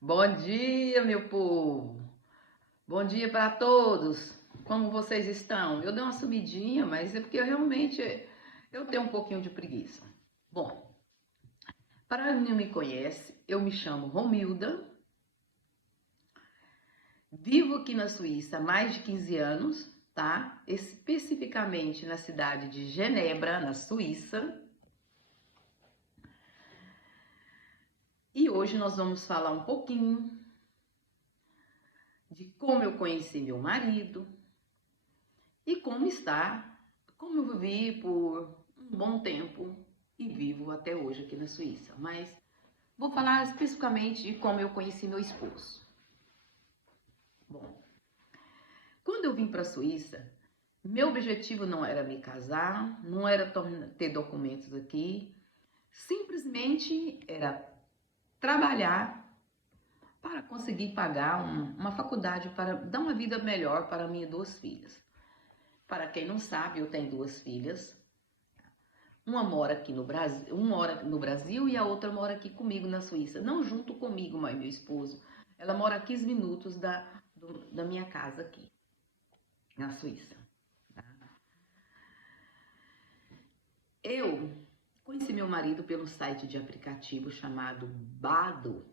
Bom dia, meu povo. Bom dia para todos. Como vocês estão? Eu dei uma sumidinha, mas é porque eu tenho um pouquinho de preguiça. Bom, para quem não me conhece, eu me chamo Romilda. Vivo aqui na Suíça há mais de 15 anos, tá? Especificamente na cidade de Genebra, na Suíça. E hoje nós vamos falar um pouquinho de como eu conheci meu marido, e como eu vivi por um bom tempo e vivo até hoje aqui na Suíça. Mas vou falar especificamente de como eu conheci meu esposo. Bom, quando eu vim para a Suíça, meu objetivo não era me casar, não era ter documentos aqui, simplesmente era trabalhar para conseguir pagar uma faculdade para dar uma vida melhor para minhas duas filhas. Para quem não sabe, eu tenho duas filhas. Uma mora aqui no Brasil, uma mora no Brasil e a outra mora aqui comigo na Suíça. Não junto comigo, mas meu esposo. Ela mora a 15 minutos da minha casa aqui, na Suíça. Tá? Eu conheci meu marido pelo site de aplicativo chamado Bado.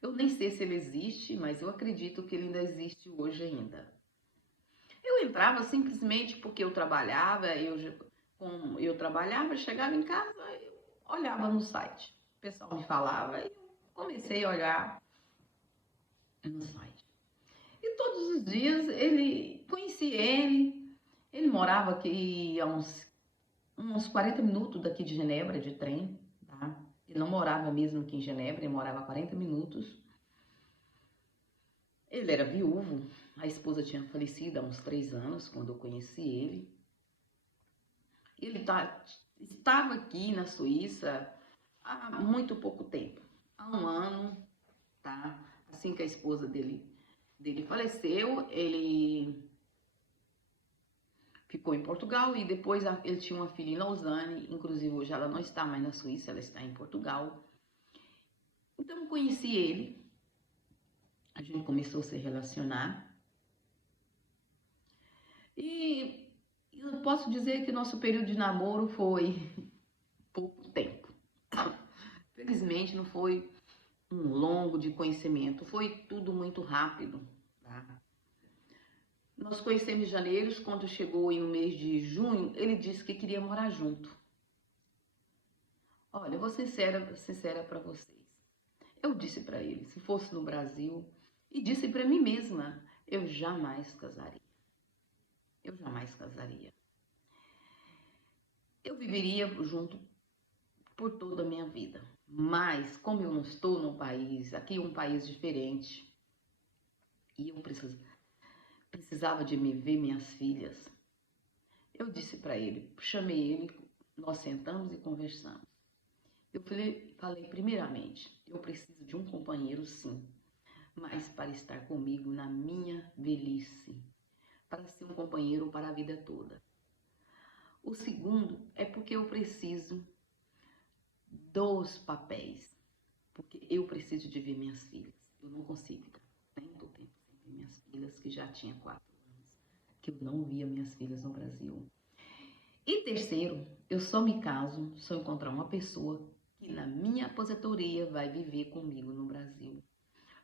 Eu nem sei se ele existe, mas eu acredito que ele ainda existe hoje ainda. Eu entrava simplesmente porque eu trabalhava, como eu trabalhava, chegava em casa e olhava no site. O pessoal me falava e eu comecei a olhar no site. E todos os dias conheci ele morava aqui a uns 40 minutos daqui de Genebra, de trem, tá? Ele não morava mesmo aqui em Genebra, ele morava a 40 minutos. Ele era viúvo, a esposa tinha falecido há uns 3 anos, quando eu conheci ele. Estava aqui na Suíça há muito pouco tempo, há um ano, tá? Assim que a esposa dele faleceu, ele ficou em Portugal e depois ele tinha uma filha em Lausanne, inclusive hoje ela não está mais na Suíça, ela está em Portugal. Então eu conheci ele, a gente começou a se relacionar e eu posso dizer que nosso período de namoro foi pouco tempo. Felizmente não foi um longo de conhecimento, foi tudo muito rápido. Tá? Nós conhecemos em janeiro, quando chegou em um mês de junho, ele disse que queria morar junto. Olha, eu vou sincera para vocês. Eu disse para ele, se fosse no Brasil, e disse para mim mesma, eu jamais casaria. Eu jamais casaria. Eu viveria junto por toda a minha vida. Mas, como eu não estou num país, aqui é um país diferente, e eu precisava de me ver minhas filhas, eu disse para ele, chamei ele, nós sentamos e conversamos. Eu falei primeiramente, eu preciso de um companheiro sim, mas para estar comigo na minha velhice, para ser um companheiro para a vida toda. O segundo é porque eu preciso dos papéis, porque eu preciso de ver minhas filhas. Eu não consigo ficar tanto tempo sem ver minhas filhas, que já tinha 4 anos, que eu não via minhas filhas no Brasil. E terceiro, eu só me caso se eu encontrar uma pessoa que na minha aposentadoria vai viver comigo no Brasil.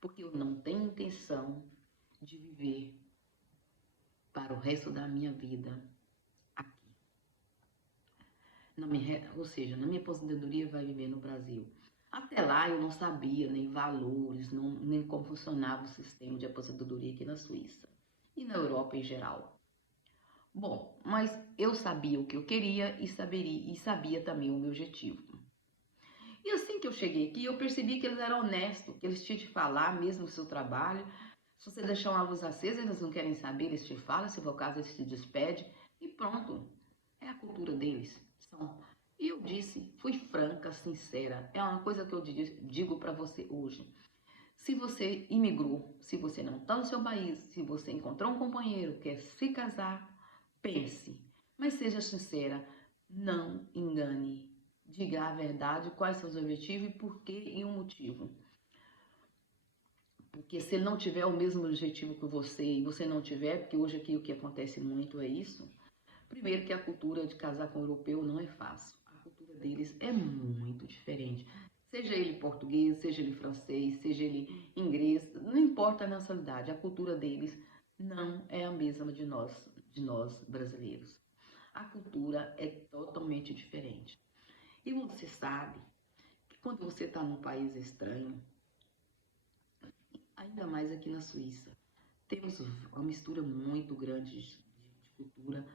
Porque eu não tenho intenção de viver para o resto da minha vida aqui. Ou seja, na minha aposentadoria vai viver no Brasil. Até lá eu não sabia nem valores, nem como funcionava o sistema de aposentadoria aqui na Suíça e na Europa em geral. Bom, mas eu sabia o que eu queria e sabia também o meu objetivo. E assim que eu cheguei aqui, eu percebi que eles eram honestos, que eles tinham de falar mesmo o seu trabalho. Se você deixar uma luz acesa, eles não querem saber, eles te falam, se for o caso, eles te despedem e pronto. É a cultura deles. E eu disse, fui franca, sincera. É uma coisa que eu digo para você hoje. Se você imigrou, se você não está no seu país, se você encontrou um companheiro, quer se casar, pense, mas seja sincera, não engane. Diga a verdade, quais são os objetivos e por que e o motivo. Porque se ele não tiver o mesmo objetivo que você e você não tiver, porque hoje aqui o que acontece muito é isso. Primeiro que a cultura de casar com europeu não é fácil. A cultura deles é muito diferente. Seja ele português, seja ele francês, seja ele inglês, não importa a nacionalidade, a cultura deles não é a mesma de nós brasileiros. A cultura é totalmente diferente. E você sabe que quando você está num país estranho, ainda mais aqui na Suíça, temos uma mistura muito grande de cultura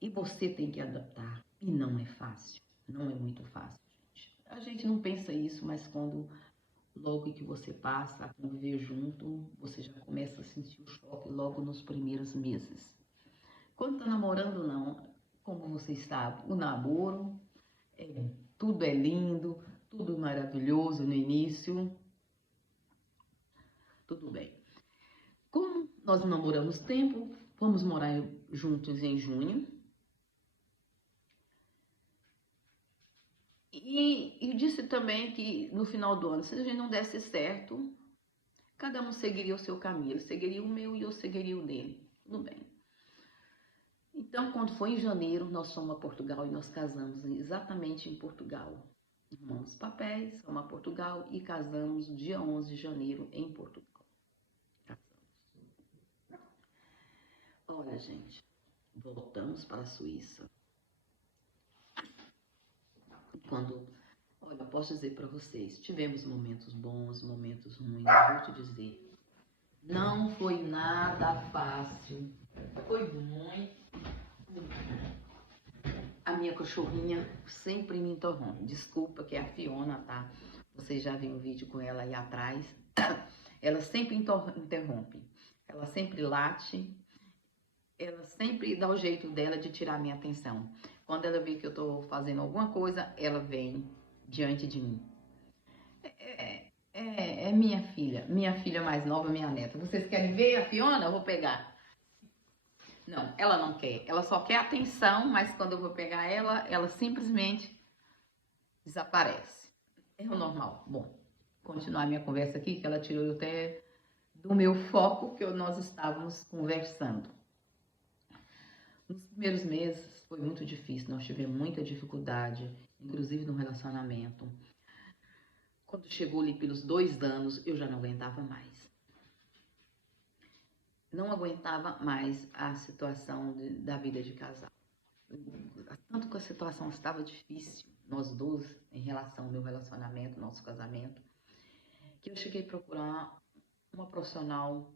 e você tem que adaptar. E não é fácil, não é muito fácil, gente. A gente não pensa isso, mas quando logo que você passa a conviver junto, você já começa a sentir o choque logo nos primeiros meses. Quando tá namorando, não. Como você sabe, o namoro, tudo é lindo, tudo maravilhoso no início, tudo bem. Como nós namoramos tempo, fomos morar juntos em junho. E disse também que no final do ano, se a gente não desse certo, cada um seguiria o seu caminho. Ele seguiria o meu e eu seguiria o dele. Tudo bem. Então, quando foi em janeiro, nós fomos a Portugal e nós casamos exatamente em Portugal. Arrumamos papéis, fomos a Portugal e casamos dia 11 de janeiro em Portugal. Olha, gente, voltamos para a Suíça. Olha, eu posso dizer para vocês, tivemos momentos bons, momentos ruins, vou te dizer. Não foi nada fácil. Foi muito. A minha cachorrinha sempre me interrompe. Desculpa, que é a Fiona, tá? Vocês já viram o vídeo com ela aí atrás. Ela sempre interrompe. Ela sempre late. Ela sempre dá o jeito dela de tirar a minha atenção. Quando ela vê que eu tô fazendo alguma coisa, ela vem diante de mim. É minha filha mais nova, minha neta. Vocês querem ver a Fiona? Eu vou pegar. Não, ela não quer. Ela só quer atenção, mas quando eu vou pegar ela, ela simplesmente desaparece. É o normal. Bom, continuar minha conversa aqui, que ela tirou até do meu foco que nós estávamos conversando. Nos primeiros meses foi muito difícil, nós tivemos muita dificuldade, inclusive no relacionamento. Quando chegou ali pelos 2 anos, eu já não aguentava mais. Não aguentava mais a situação da vida de casal. Tanto que a situação estava difícil, nós dois, em relação ao meu relacionamento, nosso casamento, que eu cheguei a procurar uma profissional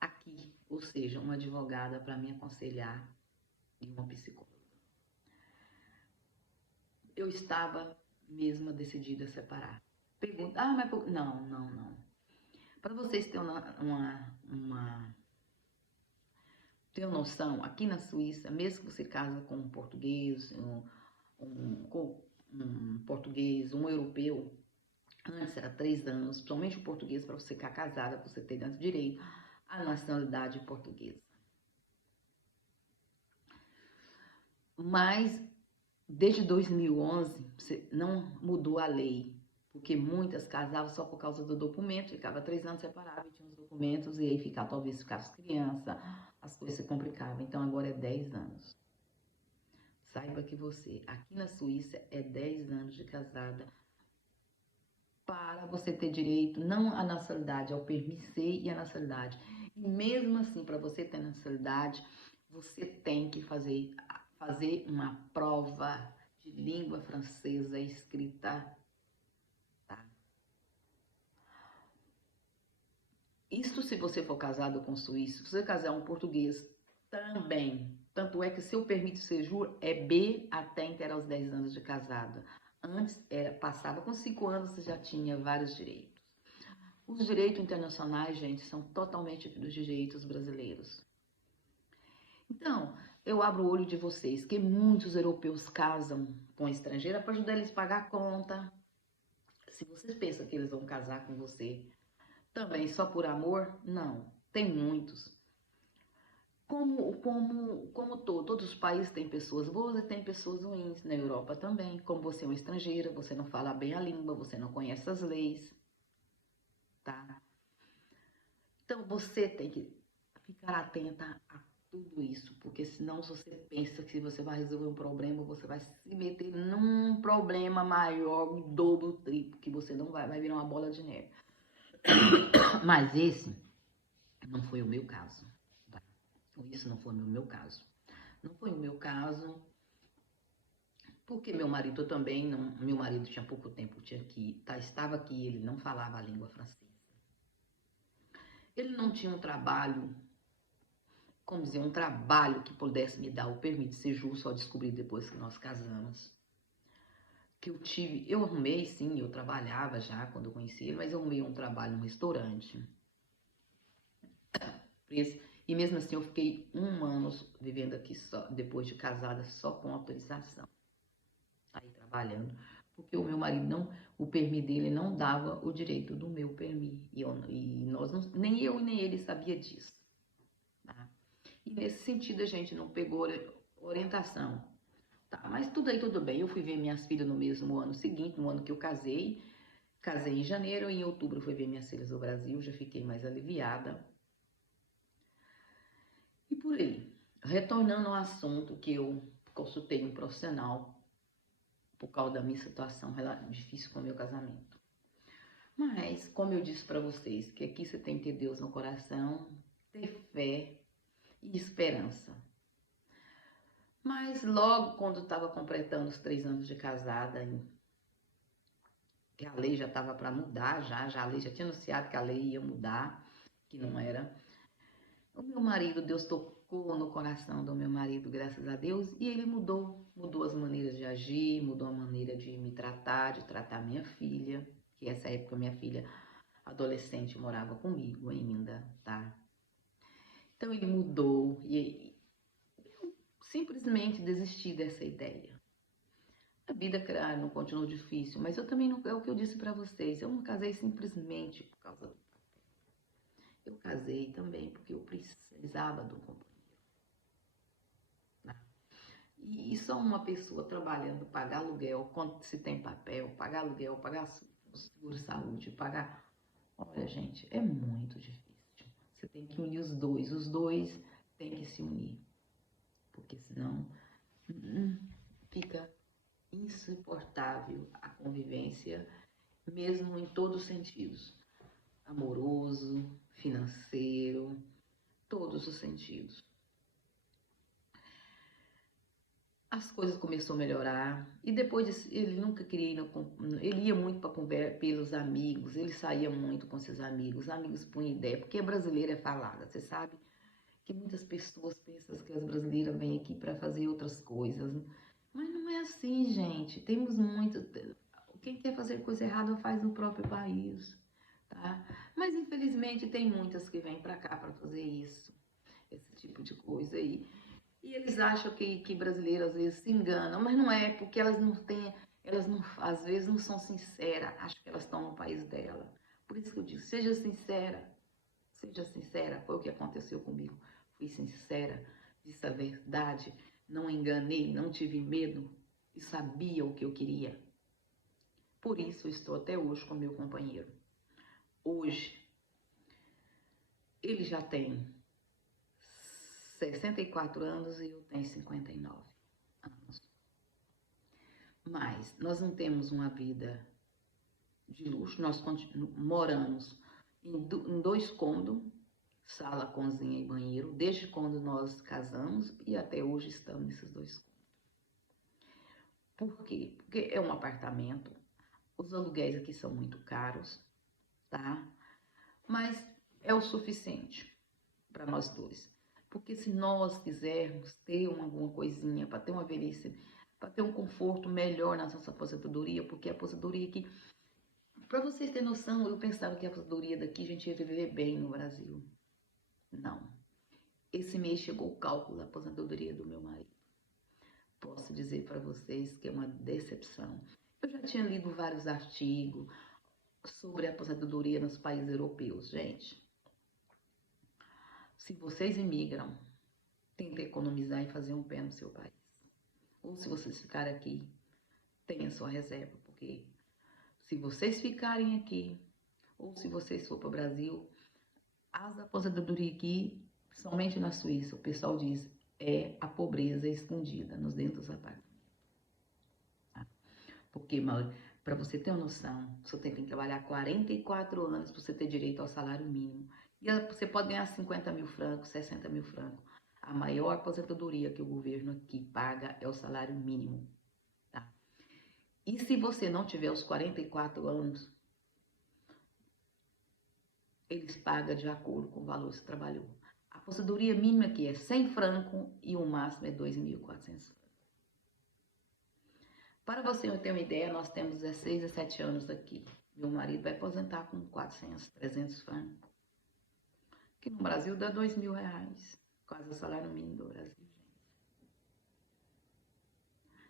aqui, ou seja, uma advogada para me aconselhar e uma psicóloga. Eu estava mesmo decidida a separar. Pergunta, mas não. Para vocês terem ter noção, aqui na Suíça, mesmo que você casa com um português, um europeu, antes era 3 anos, principalmente o português, para você ficar casada, para você ter dentro direito a nacionalidade portuguesa. Mas desde 2011 não mudou a lei, porque muitas casavam só por causa do documento, ficava 3 anos separado e tinha os documentos, e aí talvez ficava as crianças, as coisas se complicavam. Então agora é 10 anos. Saiba que você, aqui na Suíça, é 10 anos de casada para você ter direito, não à nacionalidade, ao permis C e à nacionalidade. E mesmo assim, para você ter nacionalidade, você tem que fazer uma prova de língua francesa escrita, tá? Isso se você for casado com suíço, se você casar um português também. Tanto é que seu permis de séjour é B até os 10 anos de casada. Antes passava com 5 anos, você já tinha vários direitos. Os direitos internacionais, gente, são totalmente dos direitos brasileiros. Então, eu abro o olho de vocês, que muitos europeus casam com estrangeira para ajudar eles a pagar a conta. Se vocês pensam que eles vão casar com você também só por amor, não. Tem muitos. Todos os países têm pessoas boas e tem pessoas ruins. Na Europa também. Como você é uma estrangeira, você não fala bem a língua, você não conhece as leis. tá? Então você tem que ficar atenta a tudo isso, porque senão se você pensa que você vai resolver um problema, você vai se meter num problema maior, o dobro, o triplo, que você não vai virar uma bola de neve. Mas esse não foi o meu caso, tá? Isso não foi o meu caso. Não foi o meu caso, porque meu marido também, não, meu marido tinha pouco tempo, estava aqui, ele não falava a língua francesa. Ele não tinha um trabalho, como dizer, um trabalho que pudesse me dar o permito de ser justo, só descobri depois que nós casamos. Eu arrumei, sim, eu trabalhava já quando eu conheci ele, mas eu arrumei um trabalho num restaurante. E mesmo assim eu fiquei 1 ano vivendo aqui só, depois de casada, só com autorização. Aí trabalhando, porque o meu marido não, o permi dele não dava o direito do meu permi. E nós não, nem eu e nem ele sabia disso. Tá? E nesse sentido a gente não pegou orientação. Tá, mas tudo aí tudo bem. Eu fui ver minhas filhas no mesmo ano seguinte, no ano que eu casei. Casei em janeiro, em outubro eu fui ver minhas filhas no Brasil, já fiquei mais aliviada. E por aí, retornando ao assunto que eu consultei um profissional por causa da minha situação difícil com o meu casamento. Mas, como eu disse para vocês, que aqui você tem que ter Deus no coração, ter fé e esperança. Mas logo quando estava completando os 3 anos de casada, que a lei já estava para mudar, já a lei já tinha anunciado que a lei ia mudar, que não era. O meu marido, Deus tocou no coração do meu marido, graças a Deus, e ele mudou as maneiras de agir, mudou a maneira de me tratar, de tratar minha filha, que essa época minha filha adolescente morava comigo ainda, tá? Então ele mudou e eu simplesmente desisti dessa ideia. A vida, claro, não continuou difícil, mas eu também não, é o que eu disse para vocês, eu não casei simplesmente por causa do papel. Eu casei também porque eu precisava do companheiro. Né? E só uma pessoa trabalhando, pagar aluguel, quando se tem papel, pagar aluguel, pagar seguro-saúde, pagar... Olha, gente, é muito difícil. Você tem que unir os dois têm que se unir, porque senão fica insuportável a convivência, mesmo em todos os sentidos, amoroso, financeiro, todos os sentidos. As coisas começaram a melhorar e depois disso, ele nunca queria ir, ele ia muito para conversa pelos amigos, ele saía muito com seus amigos, os amigos punham ideia, porque brasileira é falada, você sabe que muitas pessoas pensam que as brasileiras vêm aqui para fazer outras coisas, mas não é assim, gente. Temos muito, quem quer fazer coisa errada faz no próprio país, tá? Mas infelizmente tem muitas que vêm para cá para fazer isso, esse tipo de coisa aí. E eles acham que brasileiros às vezes se enganam, mas não é, porque elas não têm, elas não, às vezes não são sinceras, acham que elas estão no país dela. Por isso que eu digo, seja sincera, foi o que aconteceu comigo. Fui sincera, disse a verdade, não enganei, não tive medo e sabia o que eu queria. Por isso eu estou até hoje com meu companheiro. Hoje, ele já tem 64 anos e eu tenho 59 anos. Mas nós não temos uma vida de luxo, nós moramos em 2 cômodos, sala, cozinha e banheiro, desde quando nós casamos e até hoje estamos nesses 2 cômodos. Por quê? Porque é um apartamento, os aluguéis aqui são muito caros, tá? Mas é o suficiente para nós dois. Porque se nós quisermos ter alguma coisinha para ter uma velhice, para ter um conforto melhor na nossa aposentadoria, porque a aposentadoria aqui, para vocês terem noção, eu pensava que a aposentadoria daqui a gente ia viver bem no Brasil. Não. Esse mês chegou o cálculo da aposentadoria do meu marido. Posso dizer para vocês que é uma decepção. Eu já tinha lido vários artigos sobre a aposentadoria nos países europeus, gente. Se vocês imigram, tentem economizar e fazer um pé no seu país. Ou se vocês ficarem aqui, tenha sua reserva, porque se vocês ficarem aqui, ou se vocês for para o Brasil, as aposentadorias aqui, somente na Suíça, o pessoal diz, é a pobreza escondida nos dentro dos apartamentos. Tá? Porque, para você ter uma noção, você tem que trabalhar 44 anos para você ter direito ao salário mínimo. E você pode ganhar 50 mil francos, 60 mil francos. A maior aposentadoria que o governo aqui paga é o salário mínimo. Tá? E se você não tiver os 44 anos, eles pagam de acordo com o valor que você trabalhou. A aposentadoria mínima aqui é 100 francos e o máximo é 2.400. Para você ter uma ideia, nós temos 16 a 17 anos aqui. Meu marido vai aposentar com 400, 300 francos. Que no Brasil dá 2.000 reais. Quase o salário mínimo do Brasil, gente.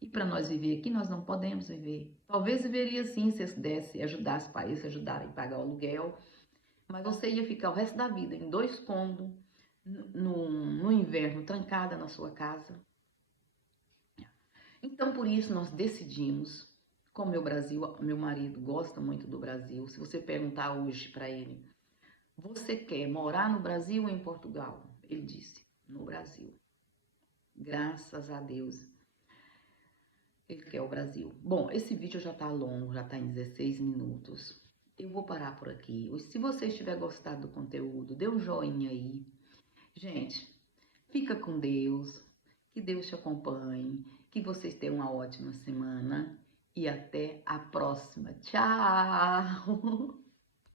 E para nós viver aqui, nós não podemos viver. Talvez viveria sim se desse, ajudasse o país, ajudarem a pagar o aluguel. Mas você ia ficar o resto da vida em 2 cômodos, no inverno, trancada na sua casa. Então, por isso, nós decidimos, como meu marido gosta muito do Brasil, se você perguntar hoje para ele, você quer morar no Brasil ou em Portugal? Ele disse, no Brasil. Graças a Deus, ele quer o Brasil. Bom, esse vídeo já tá longo, já tá em 16 minutos. Eu vou parar por aqui. Se você estiver gostado do conteúdo, dê um joinha aí. Gente, fica com Deus, que Deus te acompanhe, que vocês tenham uma ótima semana e até a próxima. Tchau!